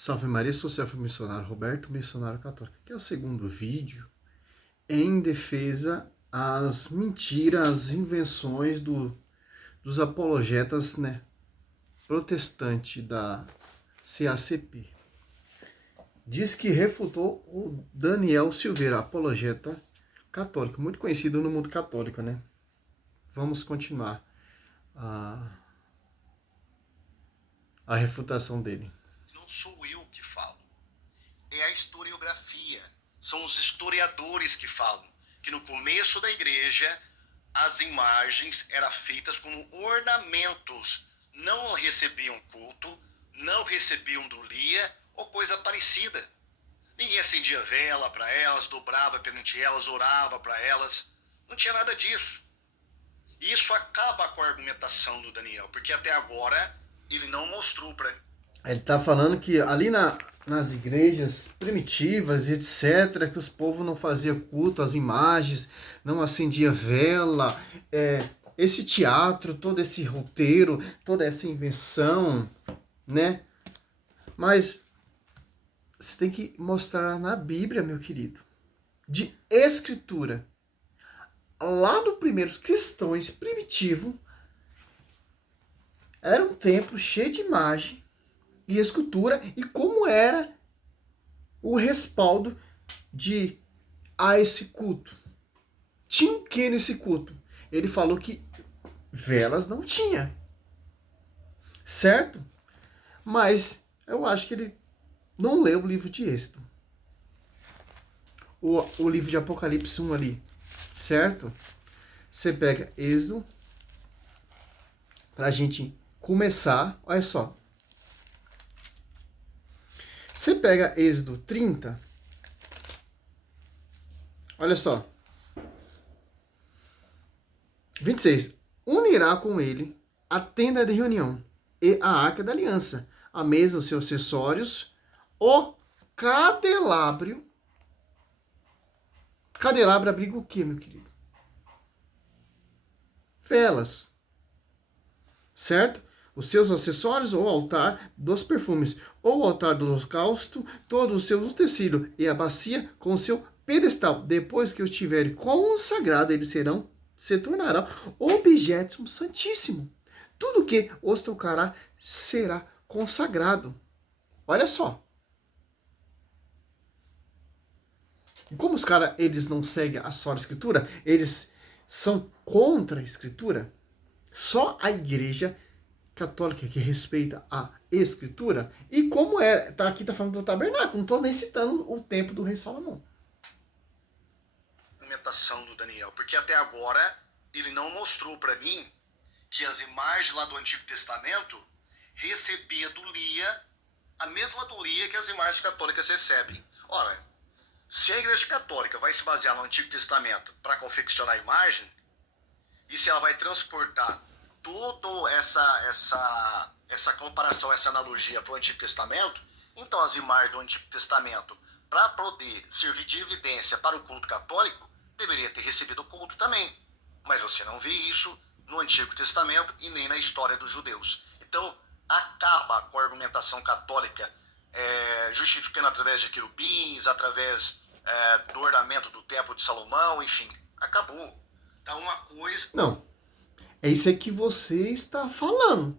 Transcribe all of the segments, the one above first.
Salve Maria, sou Selfie Missionário Roberto, missionário católico. Aqui é o segundo vídeo em defesa às mentiras, às invenções dos apologetas, né, protestante da CACP. Diz que refutou o Daniel Silveira, apologeta católico, muito conhecido no mundo católico, né? Vamos continuar a refutação dele. Não sou eu que falo, é a historiografia. São os historiadores que falam que no começo da igreja as imagens eram feitas como ornamentos, não recebiam culto, não recebiam dulia ou coisa parecida. Ninguém acendia vela para elas, dobrava perante elas, orava para elas. Não tinha nada disso. E isso acaba com a argumentação do Daniel, porque até agora ele não mostrou para... Ele está falando que ali nas igrejas primitivas e etc., que os povos não faziam culto às imagens, não acendia vela, esse teatro, todo esse roteiro, toda essa invenção, né? Mas você tem que mostrar na Bíblia, meu querido, de escritura. Lá no primeiro cristãos primitivo, era um templo cheio de imagem e escultura, e como era o respaldo a esse culto. Tinha o que nesse culto? Ele falou que velas não tinha, certo? Mas eu acho que ele não leu o livro de Êxodo, o livro de Apocalipse 1 ali, certo? Você pega Êxodo, pra gente começar, olha só. Você pega Êxodo 30, olha só. 26. Unirá com ele a tenda de reunião e a arca da aliança, a mesa, os seus acessórios, o candelabro. Candelabro abriga o que, meu querido? Velas. Certo? Os seus acessórios, o altar dos perfumes, ou o altar do holocausto, todo o seu utensílio e a bacia com o seu pedestal. Depois que eu estiver consagrado, eles se tornarão objeto santíssimo. Tudo que os tocará será consagrado. Olha só. E como os caras, eles não seguem a só escritura, eles são contra a escritura. Só a igreja católica que respeita a escritura. E como aqui tá falando do tabernáculo, não estou nem citando o tempo do rei Salomão. Argumentação do Daniel, porque até agora ele não mostrou para mim que as imagens lá do Antigo Testamento recebia dulia, a mesma dulia que as imagens católicas recebem. Ora, se a Igreja Católica vai se basear no Antigo Testamento para confeccionar a imagem, e se ela vai transportar toda essa comparação, essa analogia para o Antigo Testamento, então as imagens do Antigo Testamento, para poder servir de evidência para o culto católico, deveria ter recebido o culto também. Mas você não vê isso no Antigo Testamento e nem na história dos judeus. Então, acaba com a argumentação católica, justificando através de querubins, através do ornamento do Templo de Salomão, enfim, acabou. Tá uma coisa... Não, é isso aí que você está falando.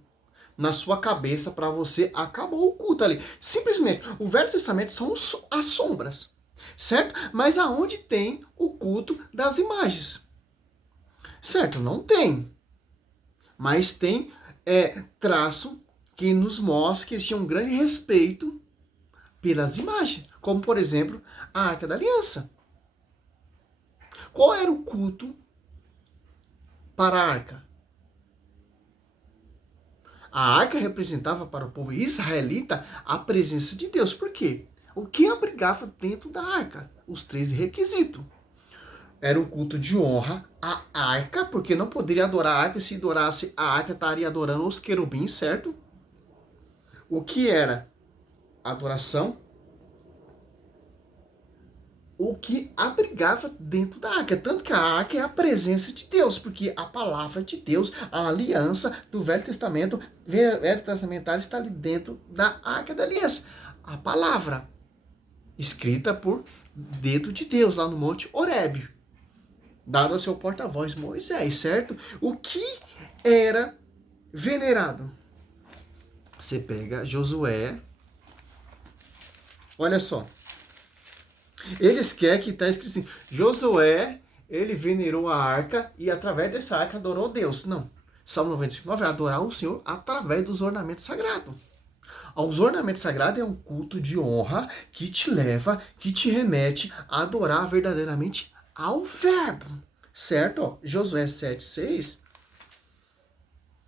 Na sua cabeça, para você, acabou o culto ali. Simplesmente, o Velho Testamento são as sombras, certo? Mas aonde tem o culto das imagens? Certo, não tem. Mas tem traço que nos mostra que eles tinham um grande respeito pelas imagens. Como, por exemplo, a Arca da Aliança. Qual era o culto para a arca? A arca representava para o povo israelita a presença de Deus. Por quê? O que abrigava dentro da arca? Os 3 requisitos. Era um culto de honra à arca, porque não poderia adorar a arca. Se adorasse a arca, estaria adorando os querubins, certo? O que era adoração? O que abrigava dentro da arca. Tanto que a arca é a presença de Deus, porque a palavra de Deus, a aliança do Velho Testamento, Velho Testamentário está ali dentro da arca da aliança. a palavra, escrita por dedo de Deus lá no Monte Horebe, dado ao seu porta-voz Moisés, certo? O que era venerado? Você pega Josué, olha só, eles querem que está escrito assim, Josué, ele venerou a arca e através dessa arca adorou Deus. Não. Salmo 95 vai adorar o Senhor através dos ornamentos sagrados. Os ornamentos sagrados é um culto de honra que te leva, que te remete a adorar verdadeiramente ao verbo. Certo? Ó, Josué 7,6.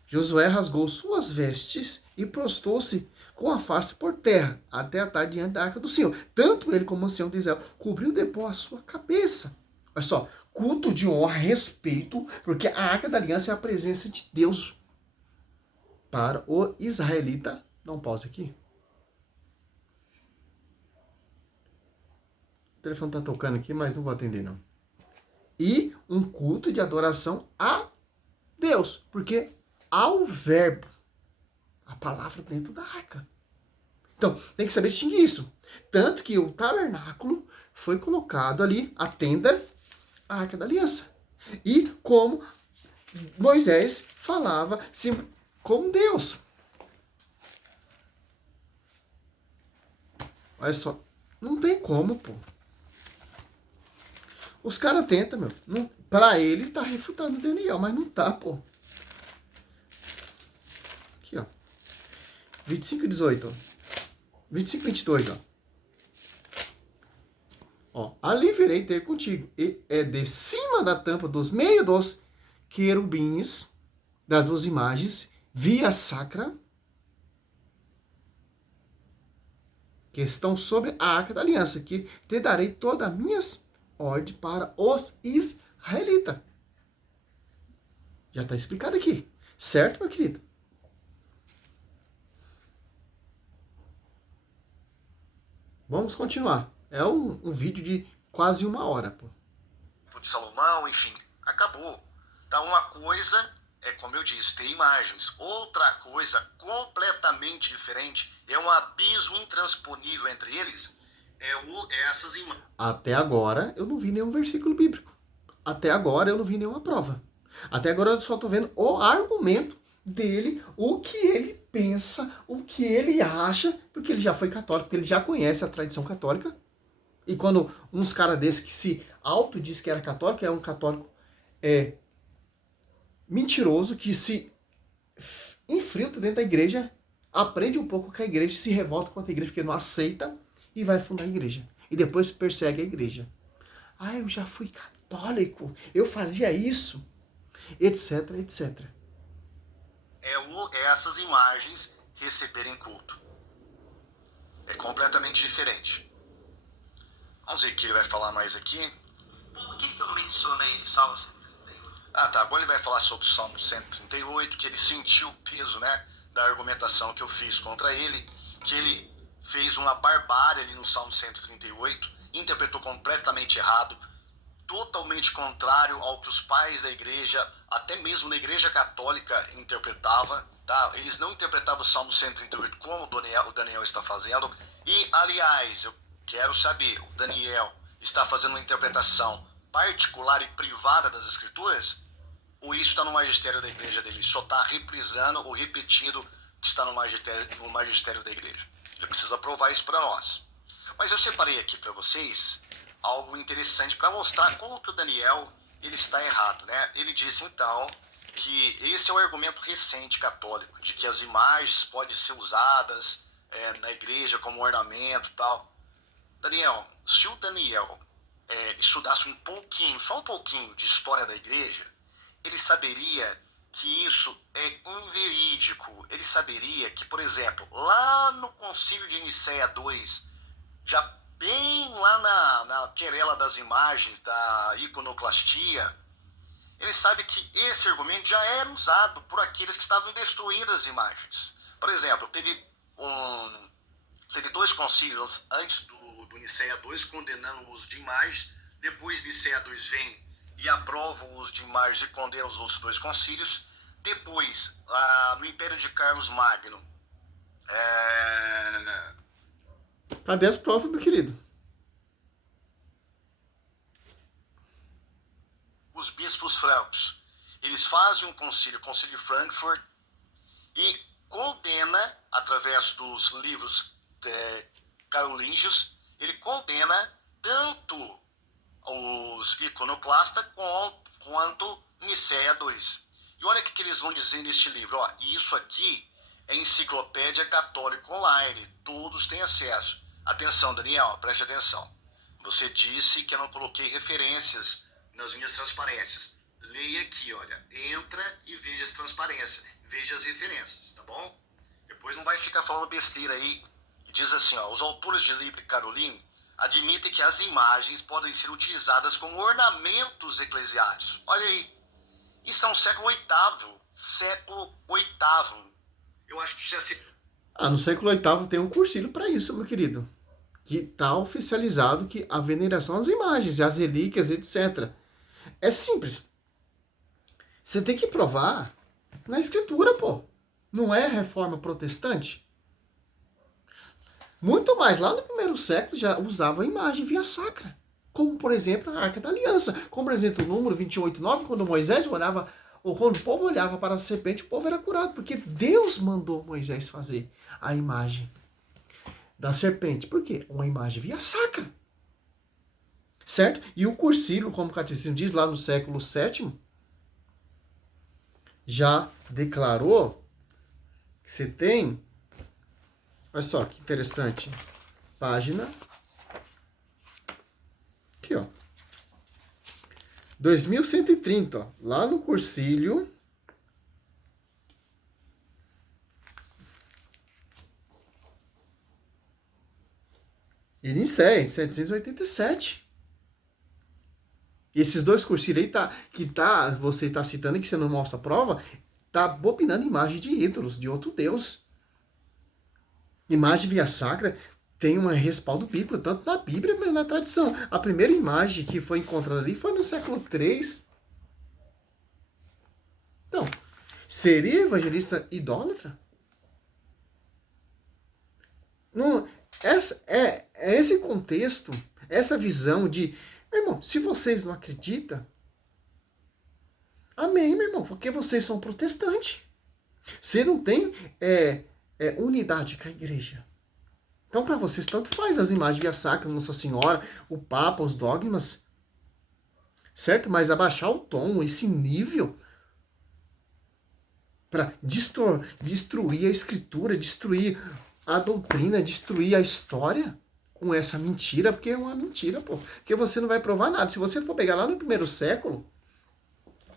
Josué rasgou suas vestes e prostou-se com a face por terra, até a tarde diante da arca do Senhor. Tanto ele como o ancião de Israel cobriu depois a sua cabeça. Olha só, culto de honra, respeito, porque a arca da aliança é a presença de Deus para o israelita. Dá um pause aqui. O telefone tá tocando aqui, mas não vou atender não. E um culto de adoração a Deus, porque ao verbo, a palavra dentro da arca. Então, tem que saber distinguir isso. Tanto que o tabernáculo foi colocado ali, a tenda, a arca da aliança. E como Moisés falava sempre com Deus. Olha só, não tem como, pô. Os caras tentam, meu. Não, pra ele, tá refutando o Daniel, mas não tá, pô. Aqui, ó. 25:18, ó. 25:22, ó. Ó. Ali virei ter contigo. E é de cima da tampa dos meios dos querubins, das duas imagens, via sacra, que estão sobre a arca da aliança, que te darei todas as minhas ordens para os israelitas. Já está explicado aqui. Certo, meu querido? Vamos continuar. É um vídeo de quase 1 hora, pô. De Salomão, enfim, acabou. Tá, uma coisa é, como eu disse, ter imagens. Outra coisa completamente diferente, é um abismo intransponível entre eles, é essas imagens. Até agora eu não vi nenhum versículo bíblico. Até agora eu não vi nenhuma prova. Até agora eu só estou vendo o argumento dele, o que ele pensa, o que ele acha, porque ele já foi católico, porque ele já conhece a tradição católica. E quando uns caras desses que se autodiz que era católico, é um católico mentiroso, que se infiltra dentro da igreja, aprende um pouco com a igreja, se revolta contra a igreja porque não aceita e vai fundar a igreja. E depois persegue a igreja. Ah, eu já fui católico, eu fazia isso, etc, etc. Essas imagens receberem culto. É completamente diferente. Vamos ver o que ele vai falar mais aqui. Por que eu mencionei Salmo 138? Ah, tá. Agora ele vai falar sobre o Salmo 138, que ele sentiu o peso, né, da argumentação que eu fiz contra ele, que ele fez uma barbárie ali no Salmo 138, interpretou completamente errado, totalmente contrário ao que os pais da igreja, até mesmo na igreja católica, interpretavam. Tá? Eles não interpretavam o Salmo 138 como o Daniel está fazendo. E, aliás, eu quero saber, o Daniel está fazendo uma interpretação particular e privada das escrituras? Ou isso está no magistério da igreja dele? Só está reprisando ou repetindo o que está no magistério da igreja? Ele precisa provar isso para nós. Mas eu separei aqui para vocês algo interessante para mostrar como que o Daniel ele está errado, né? Ele disse então que esse é o argumento recente católico, de que as imagens podem ser usadas na igreja como ornamento e tal. Daniel, se o Daniel estudasse um pouquinho, só um pouquinho de história da igreja, ele saberia que isso é inverídico. Ele saberia que, por exemplo, lá no Concílio de Nicéia II, já bem lá na querela das imagens, da iconoclastia, ele sabe que esse argumento já era usado por aqueles que estavam destruindo as imagens. Por exemplo, teve 2 concílios antes do Nicéia II condenando o uso de imagens, depois Nicéia II vem e aprova o uso de imagens e condena os outros 2 concílios. Depois, no Império de Carlos Magno, Cadê as provas, meu querido? Os bispos francos, eles fazem um concílio, o concílio de Frankfurt, e condena, através dos livros carolíngios, ele condena tanto os iconoclastas quanto Nicéia II. E olha o que eles vão dizer neste livro. Ó, isso aqui é enciclopédia católica online. Todos têm acesso. Atenção, Daniel, preste atenção. Você disse que eu não coloquei referências nas minhas transparências. Leia aqui, olha. Entra e veja as transparências. Veja as referências, tá bom? Depois não vai ficar falando besteira aí. Diz assim, ó, os autores de Libre Caroline admitem que as imagens podem ser utilizadas como ornamentos eclesiásticos. Olha aí. Isso é um século VIII. Século VIII. Eu acho que já se... No século VIII tem um cursilho para isso, meu querido. Que está oficializado que a veneração às imagens, às relíquias, etc. É simples. Você tem que provar na escritura, pô. Não é reforma protestante? Muito mais, lá no primeiro século já usava a imagem via sacra. Como, por exemplo, a Arca da Aliança. Como, por exemplo, o número 28:9, quando Moisés olhava, ou quando o povo olhava para a serpente, o povo era curado, porque Deus mandou Moisés fazer a imagem da serpente. Por quê? Uma imagem via sacra. Certo? E o Cursilho, como o Catecismo diz, lá no século VII, já declarou que você tem... Olha só que interessante. Página... Aqui, ó. 2130, ó. Lá no Cursilho... E Nicéia, em 787. E esses dois cursilhos aí você está citando e que você não mostra a prova, tá bobinando imagem de ídolos, de outro Deus. Imagem via sacra tem um respaldo bíblico, tanto na Bíblia como na tradição. A primeira imagem que foi encontrada ali foi no século III. Então, seria evangelista idólatra? Não, é esse contexto, essa visão de... Meu irmão, se vocês não acreditam, amém, meu irmão, porque vocês são protestantes. Você não tem unidade com a igreja. Então, para vocês, tanto faz as imagens via sacra, Nossa Senhora, o Papa, os dogmas, certo? Mas abaixar o tom, esse nível, para destruir a escritura, destruir a doutrina, destruir a história com essa mentira, porque é uma mentira, pô. Porque você não vai provar nada. Se você for pegar lá no primeiro século,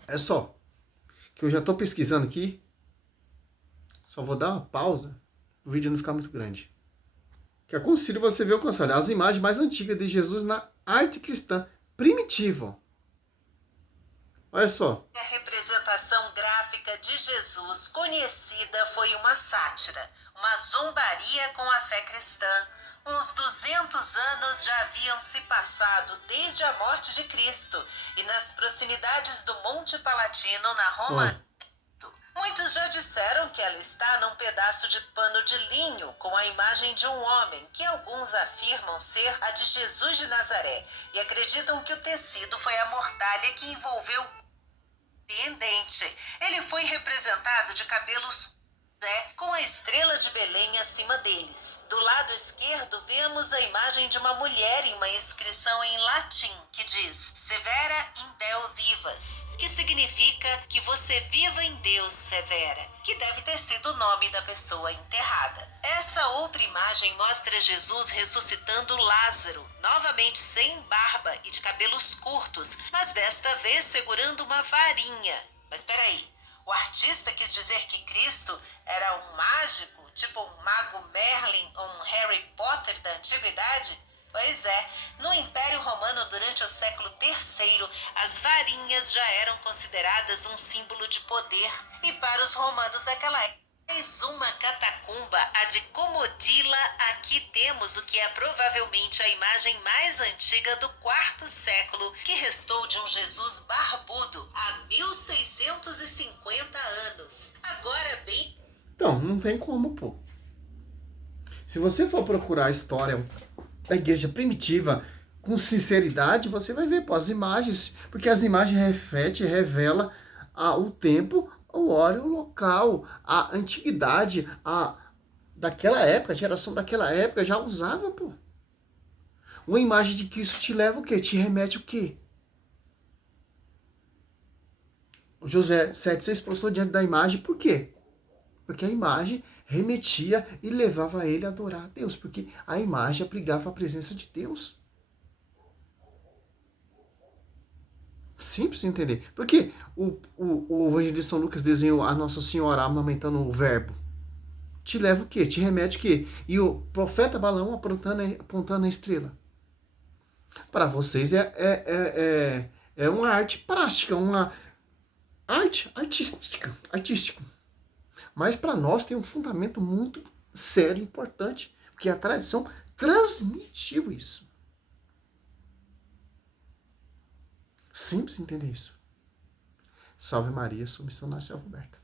é só que eu já estou pesquisando aqui, só vou dar uma pausa, o vídeo não ficar muito grande. Que aconselho você ver o conselho, as imagens mais antigas de Jesus na arte cristã primitiva. Olha só. A representação gráfica de Jesus conhecida foi uma sátira, uma zombaria com a fé cristã. Uns 200 anos já haviam se passado desde a morte de Cristo e nas proximidades do Monte Palatino, na Roma... Muitos já disseram que ela está num pedaço de pano de linho com a imagem de um homem, que alguns afirmam ser a de Jesus de Nazaré, e acreditam que o tecido foi a mortalha que envolveu o surpreendente. Ele foi representado de cabelos com a estrela de Belém acima deles. Do lado esquerdo vemos a imagem de uma mulher em uma inscrição em latim que diz Severa in Deo vivas, que significa que você viva em Deus, Severa, que deve ter sido o nome da pessoa enterrada. Essa outra imagem mostra Jesus ressuscitando Lázaro, novamente sem barba e de cabelos curtos, mas desta vez segurando uma varinha. Mas espera aí. O artista quis dizer que Cristo era um mágico, tipo um mago Merlin ou um Harry Potter da antiguidade? Pois é, no Império Romano durante o século III, as varinhas já eram consideradas um símbolo de poder. E para os romanos daquela época, mais uma catacumba, a de Comodila. Aqui temos o que é provavelmente a imagem mais antiga do quarto século, que restou de um Jesus barbudo há 1650 anos. Agora bem... Então, não tem como, pô. Se você for procurar a história da igreja primitiva com sinceridade, você vai ver, pô, as imagens, porque as imagens refletem, revelam o tempo, o hora, o local, a antiguidade, daquela época, a geração daquela época já usava, pô. Uma imagem de Cristo te leva o quê? Te remete o quê? O Josué 7,6 prostou diante da imagem, por quê? Porque a imagem remetia e levava ele a adorar a Deus, porque a imagem abrigava a presença de Deus. Simples de entender. Porque o evangelista São Lucas desenhou a Nossa Senhora amamentando o verbo. Te leva o quê? Te remete o quê? E o profeta Balaão apontando a estrela. Para vocês é uma arte plástica, uma arte artística. Mas para nós tem um fundamento muito sério e importante, porque a tradição transmitiu isso. Simples entender isso. Salve Maria, sou missionário Céu Roberto.